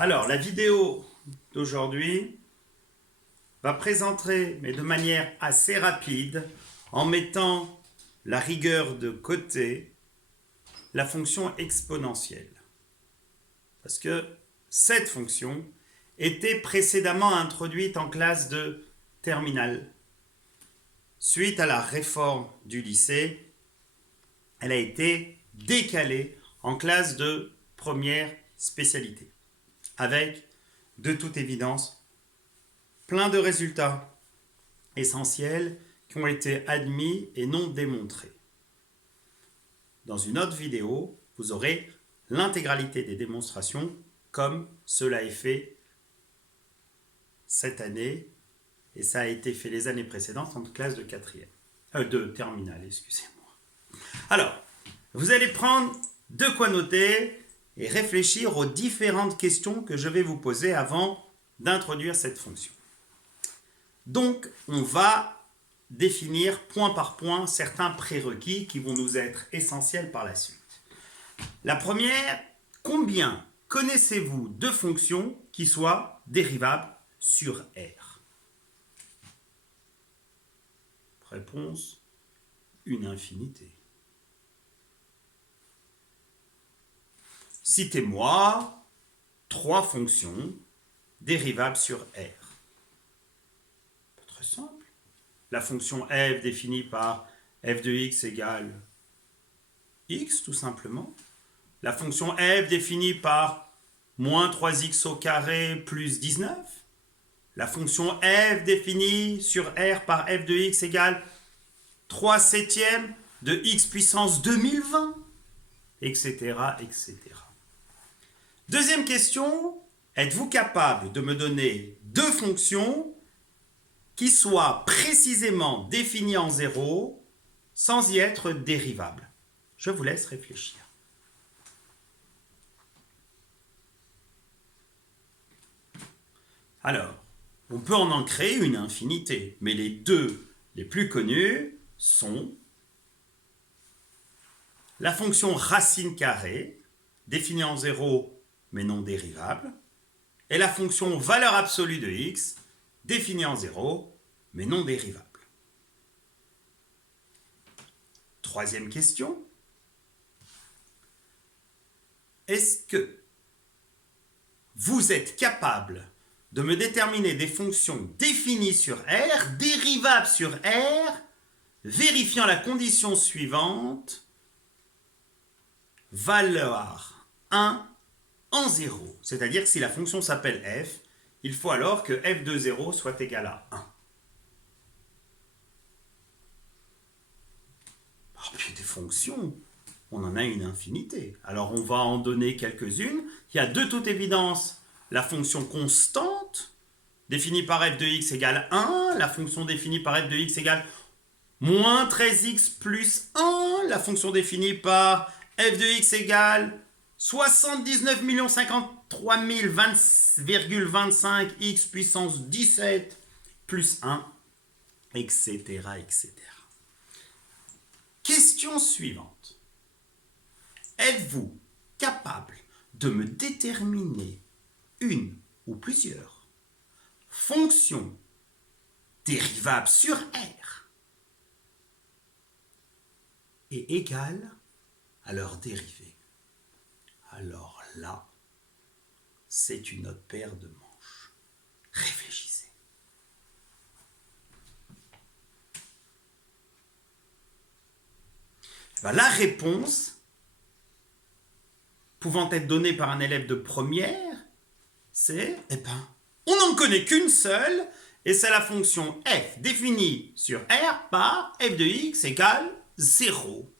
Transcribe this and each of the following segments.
Alors, la vidéo d'aujourd'hui va présenter, mais de manière assez rapide, en mettant la rigueur de côté, la fonction exponentielle. Parce que cette fonction était précédemment introduite en classe de terminale. Suite à la réforme du lycée, elle a été décalée en classe de première spécialité, avec, de toute évidence, plein de résultats essentiels qui ont été admis et non démontrés. Dans une autre vidéo, vous aurez l'intégralité des démonstrations comme cela est fait cette année et ça a été fait les années précédentes en classe de de terminale, excusez-moi. Alors, vous allez prendre de quoi noter et réfléchir aux différentes questions que je vais vous poser avant d'introduire cette fonction. Donc, on va définir point par point certains prérequis qui vont nous être essentiels par la suite. La première, combien connaissez-vous de fonctions qui soient dérivables sur R? Réponse, une infinité. Citez-moi 3 fonctions dérivables sur R. Très simple. La fonction f définie par f de x égale x, tout simplement. La fonction f définie par moins 3x au carré plus 19. La fonction f définie sur R par f de x égale 3 septièmes de x puissance 2020, etc., etc. Deuxième question, êtes-vous capable de me donner 2 fonctions qui soient précisément définies en 0 sans y être dérivables? Je vous laisse réfléchir. Alors, on peut en créer une infinité, mais les 2 les plus connus sont la fonction racine carrée, définie en 0 mais non dérivable, et la fonction valeur absolue de x, définie en 0 mais non dérivable. Troisième question. Est-ce que vous êtes capable de me déterminer des fonctions définies sur R, dérivables sur R, vérifiant la condition suivante, valeur 1 en 0. C'est-à-dire que si la fonction s'appelle f, il faut alors que f de 0 soit égal à 1. Oh, puis des fonctions, on en a une infinité. Alors on va en donner quelques-unes. Il y a de toute évidence la fonction constante, définie par f de x égale 1, la fonction définie par f de x égale moins 13x plus 1, la fonction définie par f de x égale 79 053 020,25 x puissance 17 plus 1, etc., etc. Question suivante. Êtes-vous capable de me déterminer une ou plusieurs fonctions dérivables sur R et égales à leur dérivée? Alors là, c'est une autre paire de manches. Réfléchissez. La réponse pouvant être donnée par un élève de première, c'est, on n'en connaît qu'une seule, et c'est la fonction f définie sur R par f de x égale 0.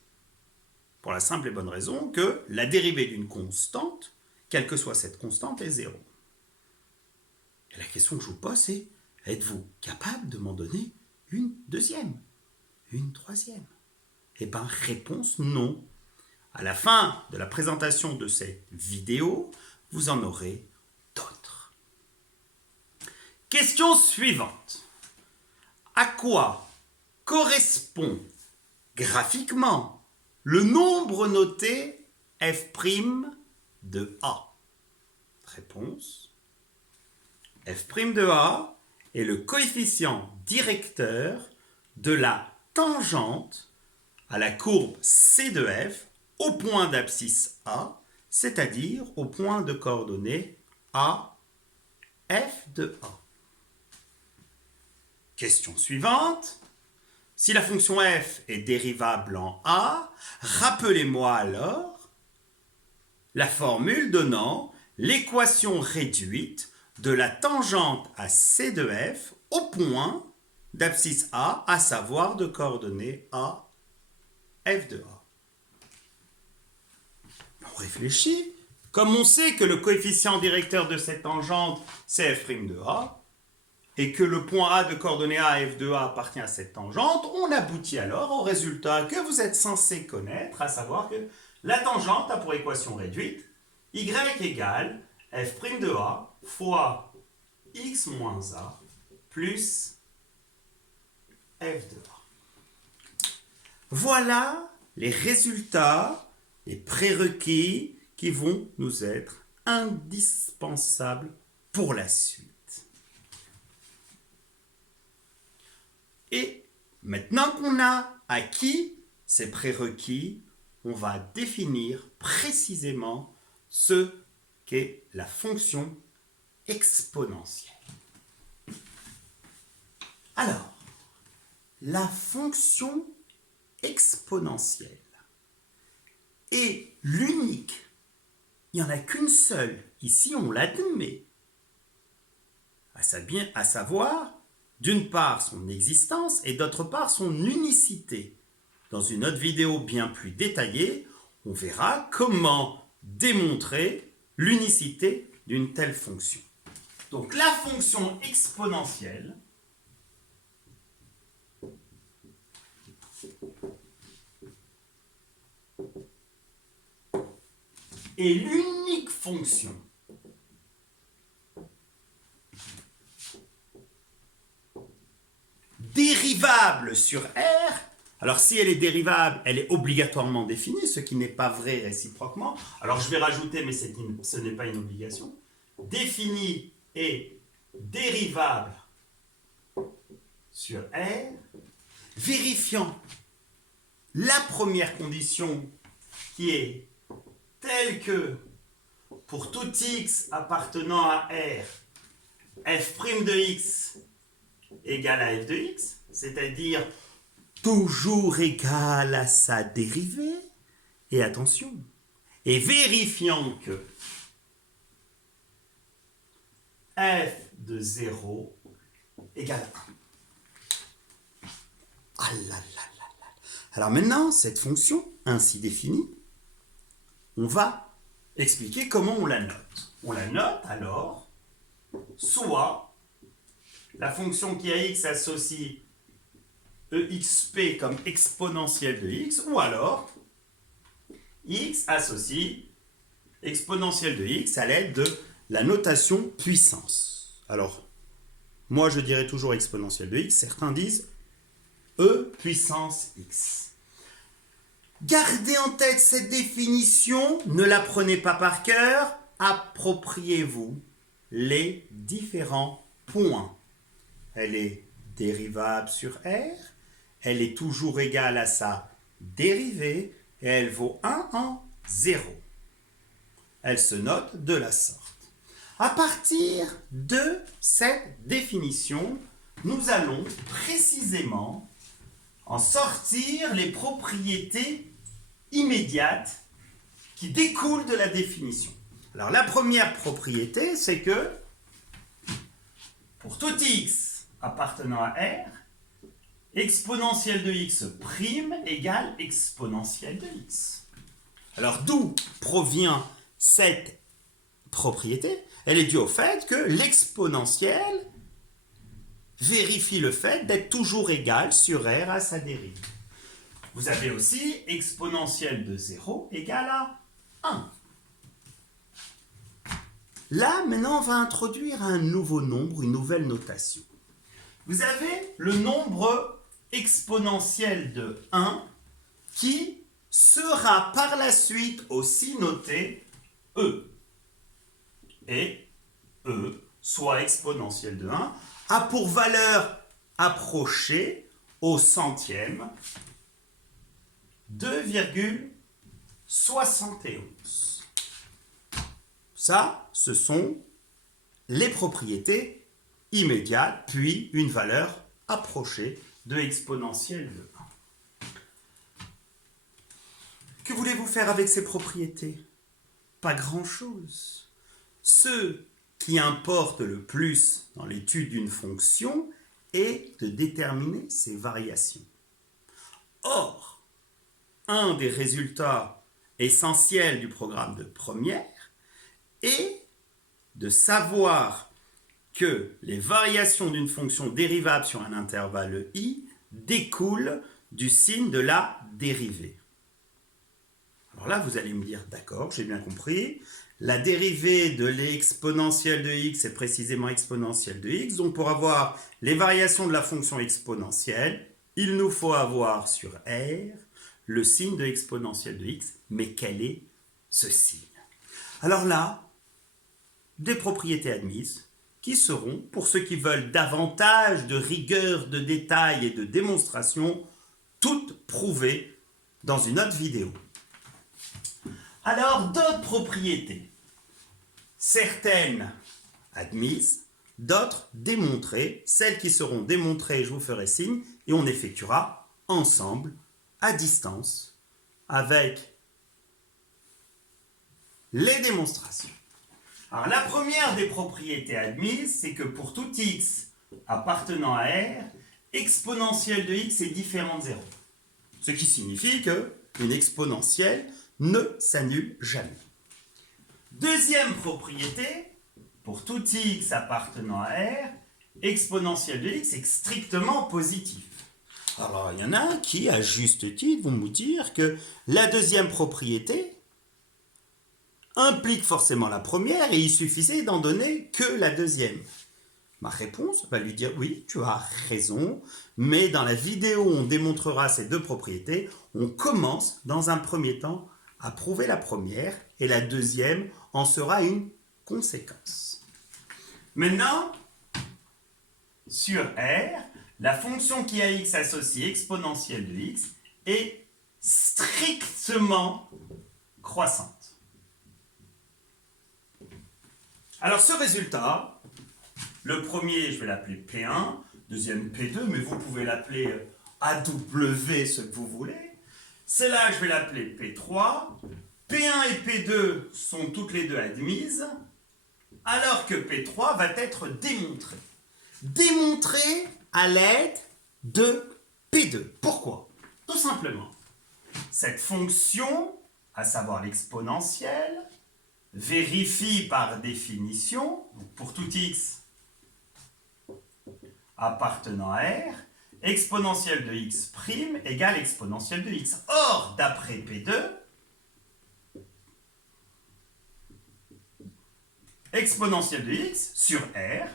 Pour la simple et bonne raison que la dérivée d'une constante, quelle que soit cette constante, est 0. Et la question que je vous pose, c'est, êtes-vous capable de m'en donner une deuxième, une troisième? Réponse non. À la fin de la présentation de cette vidéo, vous en aurez d'autres. Question suivante. À quoi correspond graphiquement le nombre noté f' de A? Réponse. F' de A est le coefficient directeur de la tangente à la courbe C de F au point d'abscisse A, c'est-à-dire au point de coordonnées A, F de A. Question suivante. Si la fonction f est dérivable en A, rappelez-moi alors la formule donnant l'équation réduite de la tangente à C de f au point d'abscisse A, à savoir de coordonnées A, F de A. On réfléchit. Comme on sait que le coefficient directeur de cette tangente, c'est f' de A, et que le point A de coordonnées A, F de A appartient à cette tangente, on aboutit alors au résultat que vous êtes censé connaître, à savoir que la tangente a pour équation réduite y égale f' de A fois x moins A plus f de A. Voilà les résultats, les prérequis qui vont nous être indispensables pour la suite. Et maintenant qu'on a acquis ces prérequis, on va définir précisément ce qu'est la fonction exponentielle. Alors, la fonction exponentielle est l'unique. Il n'y en a qu'une seule. Ici, on l'admet. À savoir, d'une part, son existence et d'autre part, son unicité. Dans une autre vidéo bien plus détaillée, on verra comment démontrer l'unicité d'une telle fonction. Donc, la fonction exponentielle est l'unique fonction dérivable sur R. Alors si elle est dérivable, elle est obligatoirement définie, ce qui n'est pas vrai réciproquement. Alors je vais rajouter, mais ce n'est pas une obligation. Définie et dérivable sur R, vérifiant la première condition qui est telle que pour tout x appartenant à R, f' de x égale à f de x, c'est-à-dire toujours égal à sa dérivée, et attention, et vérifiant que f de 0 égale 1. Ah là là là là. Alors maintenant, cette fonction ainsi définie, on va expliquer comment on la note. On la note alors soit la fonction qui à x associe exp comme exponentielle de x, ou alors x associe exponentielle de x à l'aide de la notation puissance. Alors, moi je dirais toujours exponentielle de x, certains disent e puissance x. Gardez en tête cette définition, ne la prenez pas par cœur, appropriez-vous les différents points. Elle est dérivable sur R, elle est toujours égale à sa dérivée, et elle vaut 1 en 0. Elle se note de la sorte. À partir de cette définition, nous allons précisément en sortir les propriétés immédiates qui découlent de la définition. Alors la première propriété, c'est que pour tout x appartenant à R, exponentielle de x prime égale exponentielle de x. Alors d'où provient cette propriété? Elle est due au fait que l'exponentielle vérifie le fait d'être toujours égal sur R à sa dérive. Vous avez aussi exponentielle de 0 égale à 1. Là, maintenant, on va introduire un nouveau nombre, une nouvelle notation. Vous avez le nombre exponentiel de 1 qui sera par la suite aussi noté E. et E, soit exponentielle de 1, a pour valeur approchée au centième 2,71. Ça, ce sont les propriétés immédiates, puis une valeur approchée de exponentielle de 1. Que voulez-vous faire avec ces propriétés? Pas grand-chose. Ce qui importe le plus dans l'étude d'une fonction est de déterminer ses variations. Or, un des résultats essentiels du programme de première est de savoir que les variations d'une fonction dérivable sur un intervalle i découlent du signe de la dérivée. Alors là, vous allez me dire, d'accord, j'ai bien compris, la dérivée de l'exponentielle de x est précisément exponentielle de x, donc pour avoir les variations de la fonction exponentielle, il nous faut avoir sur R le signe de exponentielle de x, mais quel est ce signe? Alors là, des propriétés admises qui seront, pour ceux qui veulent davantage de rigueur, de détail et de démonstration, toutes prouvées dans une autre vidéo. Alors, d'autres propriétés, certaines admises, d'autres démontrées. Celles qui seront démontrées, je vous ferai signe, et on effectuera ensemble, à distance, avec les démonstrations. Alors, la première des propriétés admises, c'est que pour tout x appartenant à R, exponentielle de x est différente de 0. Ce qui signifie qu'une exponentielle ne s'annule jamais. Deuxième propriété, pour tout x appartenant à R, exponentielle de x est strictement positive. Alors, il y en a qui, à juste titre, vont nous dire que la deuxième propriété implique forcément la première et il suffisait d'en donner que la deuxième. Ma réponse va lui dire oui, tu as raison, mais dans la vidéo où on démontrera ces deux propriétés, on commence dans un premier temps à prouver la première et la deuxième en sera une conséquence. Maintenant, sur R, la fonction qui a x associée exponentielle de x est strictement croissante. Alors ce résultat, le premier, je vais l'appeler P1, deuxième P2, mais vous pouvez l'appeler AW, ce que vous voulez. Celle-là, je vais l'appeler P3. P1 et P2 sont toutes les deux admises, alors que P3 va être démontré. Démontré à l'aide de P2. Pourquoi? Tout simplement, cette fonction, à savoir l'exponentielle, vérifie par définition, donc pour tout x appartenant à R, exponentielle de x' égale exponentielle de x. Or, d'après P2, exponentielle de x sur R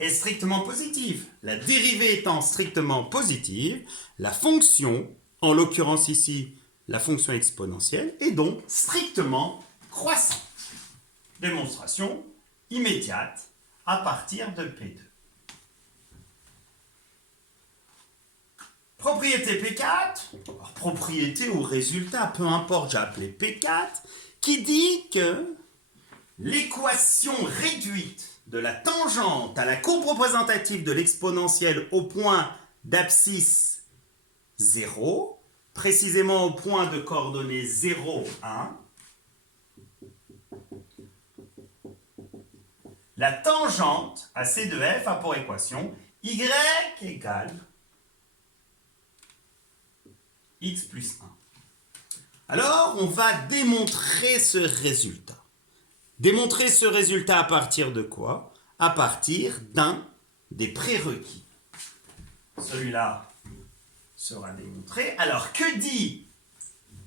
est strictement positive. La dérivée étant strictement positive, la fonction, en l'occurrence ici la fonction exponentielle, est donc strictement croissante. Démonstration immédiate à partir de P2. Propriété P4, alors propriété ou résultat, peu importe, j'ai appelé P4, qui dit que l'équation réduite de la tangente à la courbe représentative de l'exponentielle au point d'abscisse 0, précisément au point de coordonnées 0, 1, la tangente à C de F a pour équation y égale x plus 1. Alors, on va démontrer ce résultat. Démontrer ce résultat à partir de quoi? À partir d'un des prérequis. Celui-là sera démontré. Alors, que dit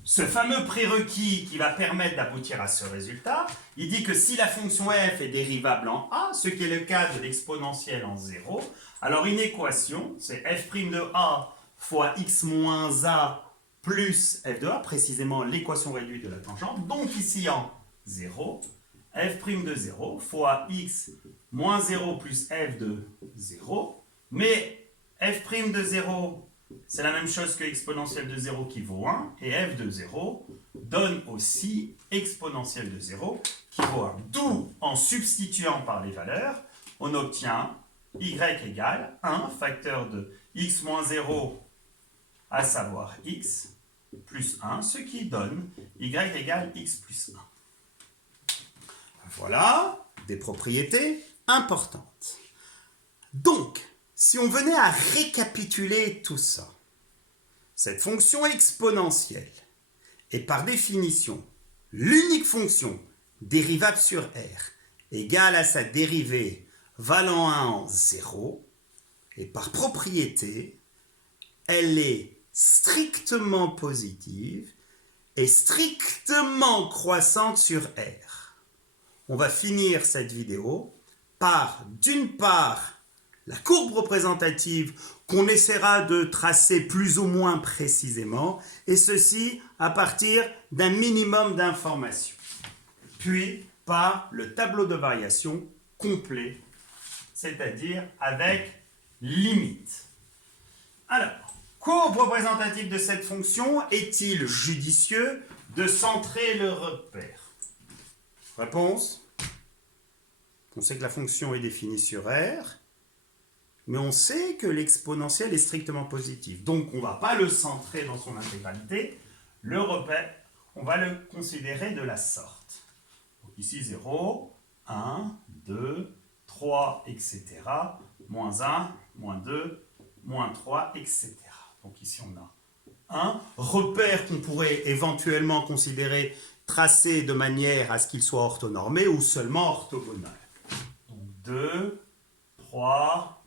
ce fameux prérequis qui va permettre d'aboutir à ce résultat? Il dit que si la fonction f est dérivable en a, ce qui est le cas de l'exponentielle en 0, alors une équation, c'est f' de a fois x moins a plus f de a, précisément l'équation réduite de la tangente, donc ici en 0, f' de 0 fois x moins 0 plus f de 0. Mais f' de 0, c'est la même chose que exponentielle de 0 qui vaut 1. Et f de 0 donne aussi exponentielle de 0 qui vaut 1. D'où, en substituant par les valeurs, on obtient y égale 1 facteur de x moins 0, à savoir x, plus 1, ce qui donne y égale x plus 1. Voilà des propriétés importantes. Donc, si on venait à récapituler tout ça, cette fonction exponentielle est par définition l'unique fonction dérivable sur R égale à sa dérivée valant 1 en 0, et par propriété, elle est strictement positive et strictement croissante sur R. On va finir cette vidéo par, d'une part, la courbe représentative qu'on essaiera de tracer plus ou moins précisément, et ceci à partir d'un minimum d'informations. Puis par le tableau de variation complet, c'est-à-dire avec limite. Alors, courbe représentative de cette fonction, est-il judicieux de centrer le repère? Réponse. On sait que la fonction est définie sur R, mais on sait que l'exponentielle est strictement positive. Donc, on ne va pas le centrer dans son intégralité. Le repère, on va le considérer de la sorte. Donc ici, 0, 1, 2, 3, etc. Moins 1, moins 2, moins 3, etc. Donc ici, on a 1. Repère qu'on pourrait éventuellement considérer tracé de manière à ce qu'il soit orthonormé ou seulement orthogonal. Donc 2, 3,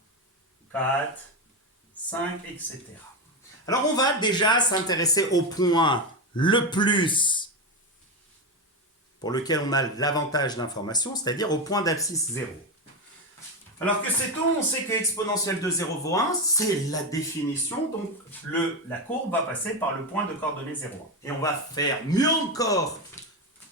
4, 5, etc. Alors on va déjà s'intéresser au point le plus pour lequel on a l'avantage d'information, c'est-à-dire au point d'abscisse 0. Alors que sait-on? On sait que exponentielle de 0 vaut 1, c'est la définition, donc la courbe va passer par le point de coordonnées 0,1. Et on va faire mieux encore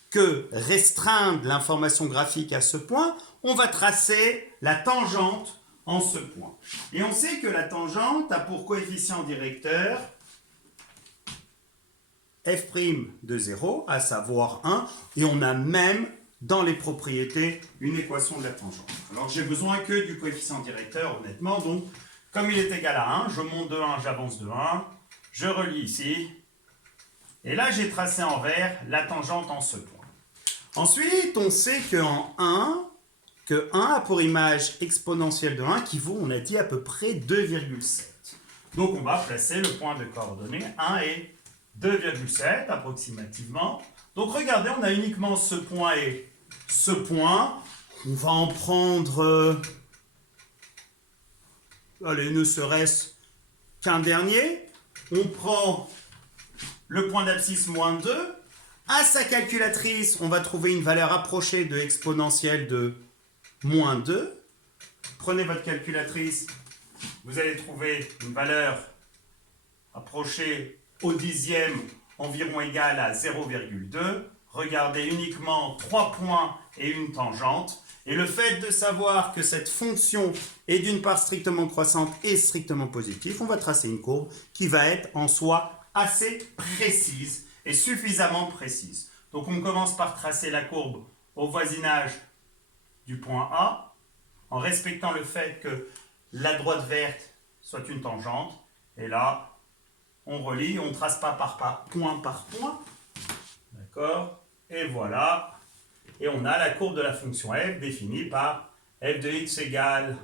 que restreindre l'information graphique à ce point, on va tracer la tangente en ce point. Et on sait que la tangente a pour coefficient directeur f' de 0, à savoir 1, et on a même dans les propriétés une équation de la tangente. Alors j'ai besoin que du coefficient directeur, honnêtement, donc comme il est égal à 1, je monte de 1, j'avance de 1, je relie ici, et là j'ai tracé en vert la tangente en ce point. Ensuite, on sait que 1 a pour image exponentielle de 1 qui vaut, on a dit, à peu près 2,7. Donc on va placer le point de coordonnées 1 et 2,7 approximativement. Donc regardez, on a uniquement ce point et ce point. On va en prendre, allez, ne serait-ce qu'un dernier. On prend le point d'abscisse moins 2. À sa calculatrice, on va trouver une valeur approchée de exponentielle de moins 2. Prenez votre calculatrice, vous allez trouver une valeur approchée au dixième environ égale à 0,2. Regardez uniquement 3 points et une tangente. Et le fait de savoir que cette fonction est d'une part strictement croissante et strictement positive, on va tracer une courbe qui va être en soi assez précise et suffisamment précise. Donc on commence par tracer la courbe au voisinage du point A, en respectant le fait que la droite verte soit une tangente. Et là, on relie, on ne trace pas point par point. D'accord? Et voilà. Et on a la courbe de la fonction f définie par f de x égale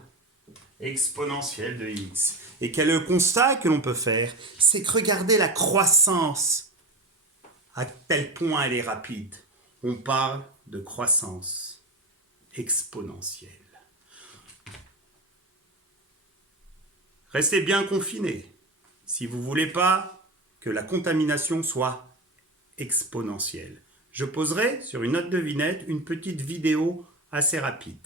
exponentielle de x. Et quel est le constat que l'on peut faire? C'est que regardez la croissance. À tel point elle est rapide. On parle de croissance exponentielle. Restez bien confinés si vous ne voulez pas que la contamination soit exponentielle. Je poserai sur une note devinette une petite vidéo assez rapide.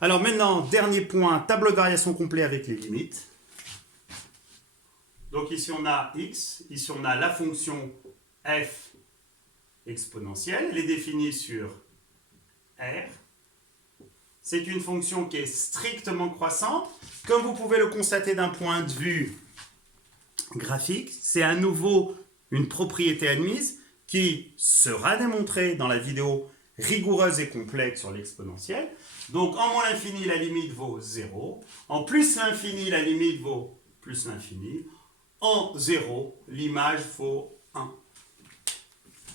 Alors maintenant, dernier point, tableau de variation complet avec les limites. Donc ici on a x, ici on a la fonction f exponentielle, elle est définie sur R. C'est une fonction qui est strictement croissante. Comme vous pouvez le constater d'un point de vue graphique, c'est à nouveau une propriété admise qui sera démontrée dans la vidéo rigoureuse et complète sur l'exponentielle. Donc en moins l'infini, la limite vaut 0. En plus l'infini, la limite vaut plus l'infini. En 0, l'image vaut 1.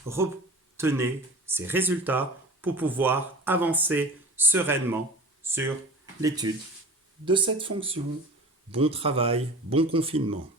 Retenez ces résultats pour pouvoir avancer sereinement sur l'étude de cette fonction. Bon travail, bon confinement.